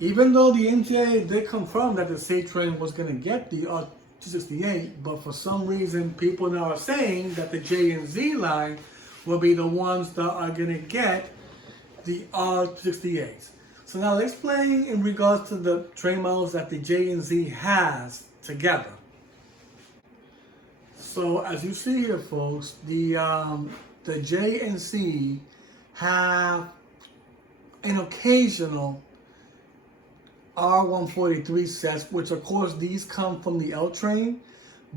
Even though the NTA did confirm that the C train was going to get the R268, but for some reason people now are saying that the J and Z line will be the ones that are going to get the R268s. So now let's explain in regards to the train models that the J and Z has together. So as you see here, folks, the J and Z have an occasional R143 sets, which of course these come from the L train,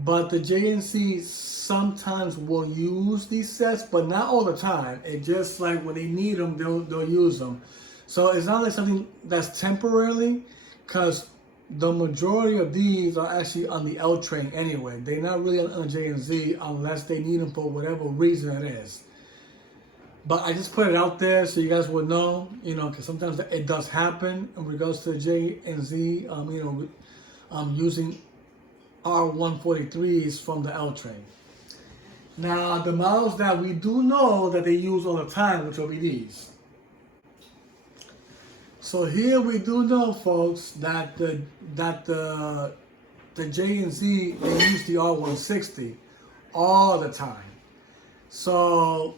but the JNC sometimes will use these sets, but not all the time. It just like when they need them, they'll use them. So it's not like something that's temporarily, because the majority of these are actually on the L train anyway. They're not really on the JNZ unless they need them for whatever reason it is. But I just put it out there so you guys would know, because sometimes it does happen in regards to the J and Z, using R143s from the L train. Now, the models that we do know that they use all the time, which will be these. So here we do know, folks, that the J and Z, they use the R160 all the time. So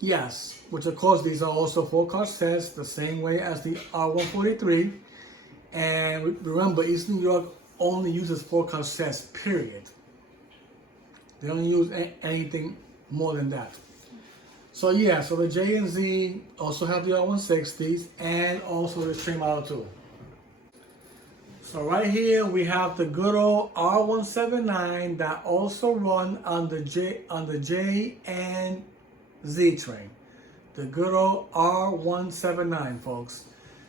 yes, which of course these are also 4-car sets, the same way as the R143. And remember, East New York only uses 4-car sets, period. They don't use anything more than that. So yeah, so the J and Z also have the R160s and also the train model too. So right here we have the good old R179 that also run on the J and Z train, the good old R179, folks.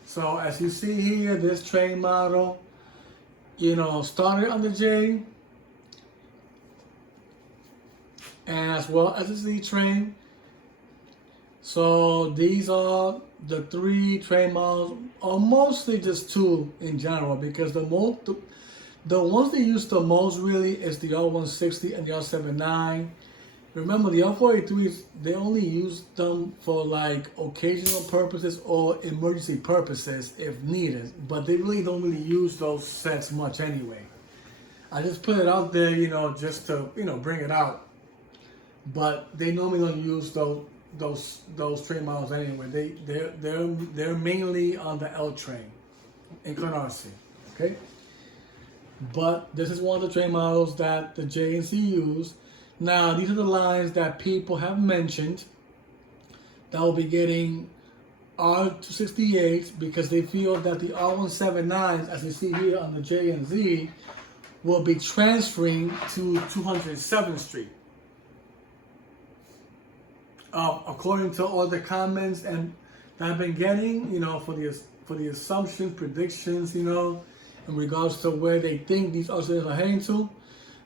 So as you see here, this train model, started on the J and as well as the Z train. So these are the 3 train models, or mostly just 2 in general, because the ones they use the most really is the R160 and the R79. Remember, the R43s, they only use them for like occasional purposes or emergency purposes if needed, but they really don't really use those sets much anyway. I just put it out there, just to, bring it out. But they normally don't use those train models anyway. They're mainly on the L train in Canarsie, okay? But this is one of the train models that the J and C use. Now, these are the lines that people have mentioned that will be getting R268s because they feel that the R179s, as you see here on the J and Z, will be transferring to 207th Street. According to all the comments and that I've been getting, for the assumptions, predictions, in regards to where they think these R268s are heading to.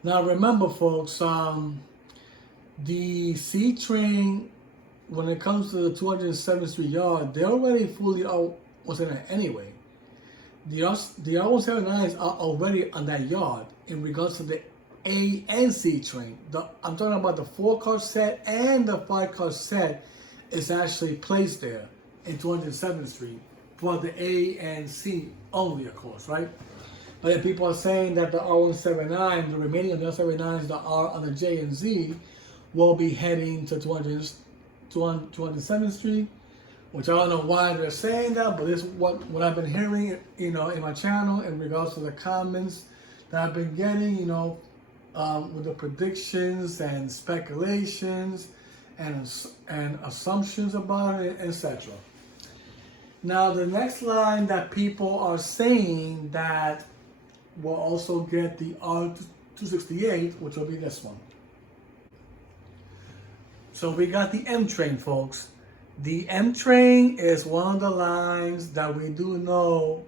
Now remember, folks, the C train, when it comes to the 207th Street yard, they're already fully out what's in it anyway. The R179s are already on that yard in regards to the A and C train. I'm talking about the 4-car set and the 5-car set is actually placed there in 207th Street for the A and C only, of course, right? But if people are saying that the R179, the remaining of the R179s that are on the J and Z, will be heading to 207th Street, which I don't know why they're saying that, but this is what I've been hearing, in my channel in regards to the comments that I've been getting, with the predictions and speculations and assumptions about it, etc. Now, the next line that people are saying that will also get the R268, which will be this one. So we got the M train, folks. The M train is one of the lines that we do know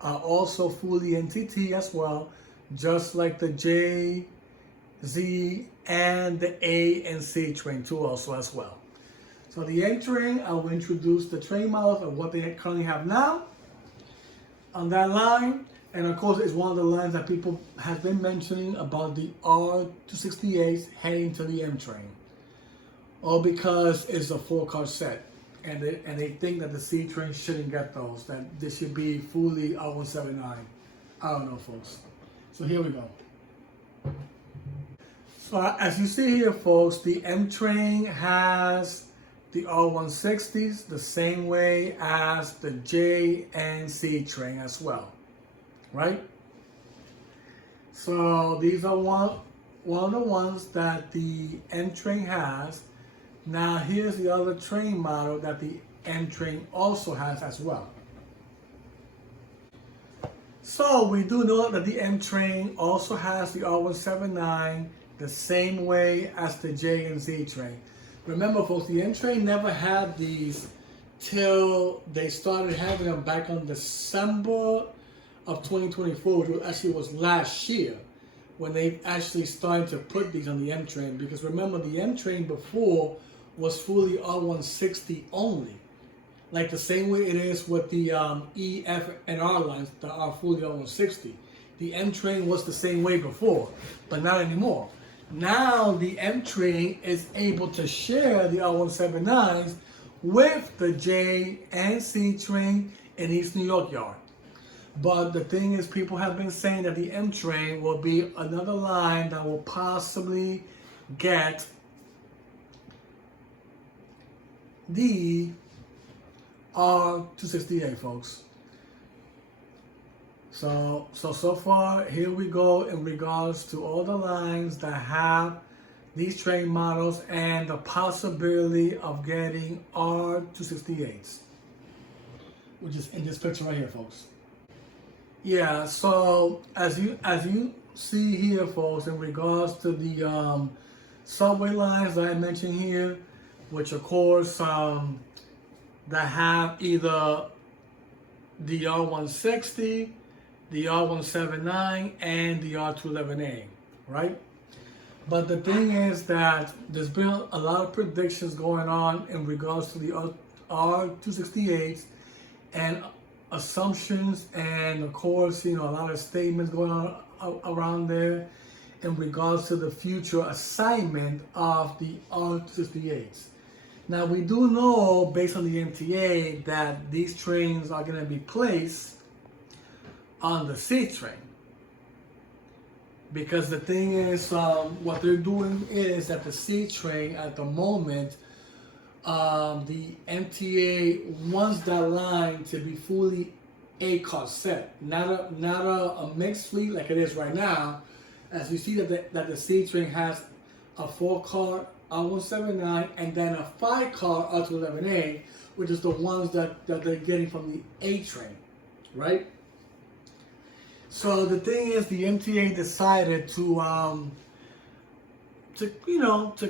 are also fully NTT as well, just like the J, Z, and the A and C train too also as well. So the M train, I will introduce the train models of what they currently have now on that line. And of course, it's one of the lines that people have been mentioning about the R268s heading to the M train. All because it's a 4-car set. and they think that the C train shouldn't get those, that they should be fully R179. I don't know, folks. So here we go. So as you see here, folks, the M train has the R160s the same way as the J and C train as well, right? So these are one of the ones that the M train has. Now here's the other train model that the M train also has as well. So we do know that the M train also has the R179 the same way as the J and Z train. Remember, folks, the M train never had these till they started having them back on December of 2024, which actually was last year when they actually started to put these on the M train. Because remember, the M train before was fully R160 only, like the same way it is with the E, F, and R lines that are fully R160. The M train was the same way before, but not anymore. Now the M train is able to share the R179s with the J and C train in East New York yard. But the thing is, people have been saying that the M train will be another line that will possibly get the R268, folks. So far, here we go in regards to all the lines that have these train models and the possibility of getting R268s, which is in this picture right here, folks. Yeah, so as you see here, folks, in regards to the subway lines that I mentioned here, which of course that have either the R160, the R179, and the R211A, right? But the thing is that there's been a lot of predictions going on in regards to the R268s and assumptions, and of course, you know, a lot of statements going on around there in regards to the future assignment of the R268s. Now, we do know, based on the MTA, that these trains are going to be placed on the C train. Because the thing is, what they're doing is that the C train at the moment, the MTA wants that line to be fully A-car set, not a mixed fleet like it is right now. As you see that the C train has a 4-car R179 and then a 5-car R211A, which is the ones that they're getting from the A train, right? So the thing is, the MTA decided to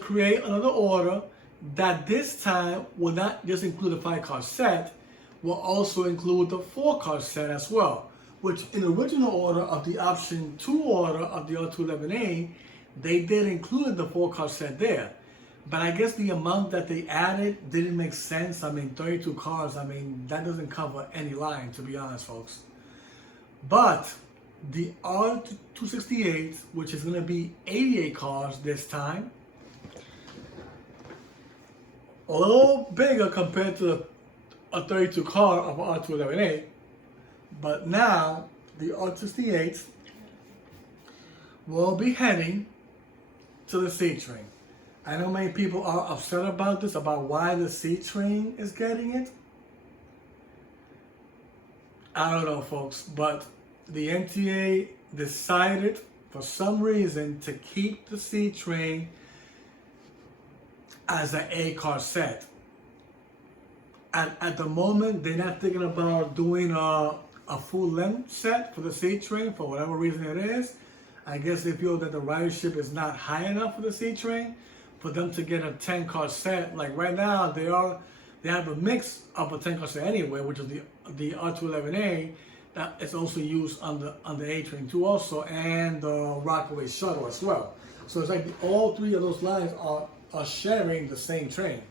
create another order that this time will not just include the 5-car set, will also include the 4-car set as well. Which in the original order of the option 2 order of the R211A, they did include the 4-car set there. But I guess the amount that they added didn't make sense. I mean, 32 cars, I mean, that doesn't cover any line, to be honest, folks. But the R268, which is going to be 88 cars this time, a little bigger compared to a 32 car of R211A, but now the R268 will be heading to the C train. I know many people are upset about this, about why the C train is getting it. I don't know, folks, but the MTA decided for some reason to keep the C train as an A-car set. At the moment, they're not thinking about doing a full length set for the C train for whatever reason it is. I guess they feel that the ridership is not high enough for the C train for them to get a 10-car set. Like right now, they have a mix of a 10-car set anyway, which is the R211A that is also used on the A train too, also, and the Rockaway Shuttle as well. So it's like all three of those lines are sharing the same train.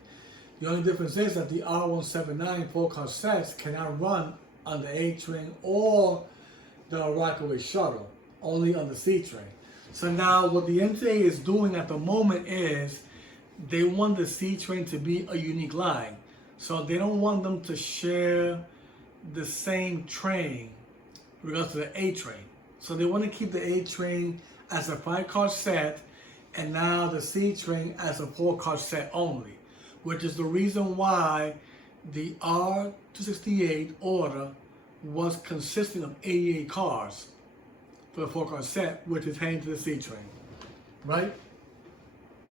The only difference is that the R179 4-car sets cannot run on the A train or the Rockaway Shuttle, only on the C train. So now what the MTA is doing at the moment is they want the C train to be a unique line. So they don't want them to share the same train with regards to the A train. So they want to keep the A train as a 5-car set, and now the C train as a 4-car set only, which is the reason why the R268 order was consisting of 88 cars for the 4-car set, which is heading to the C train, right?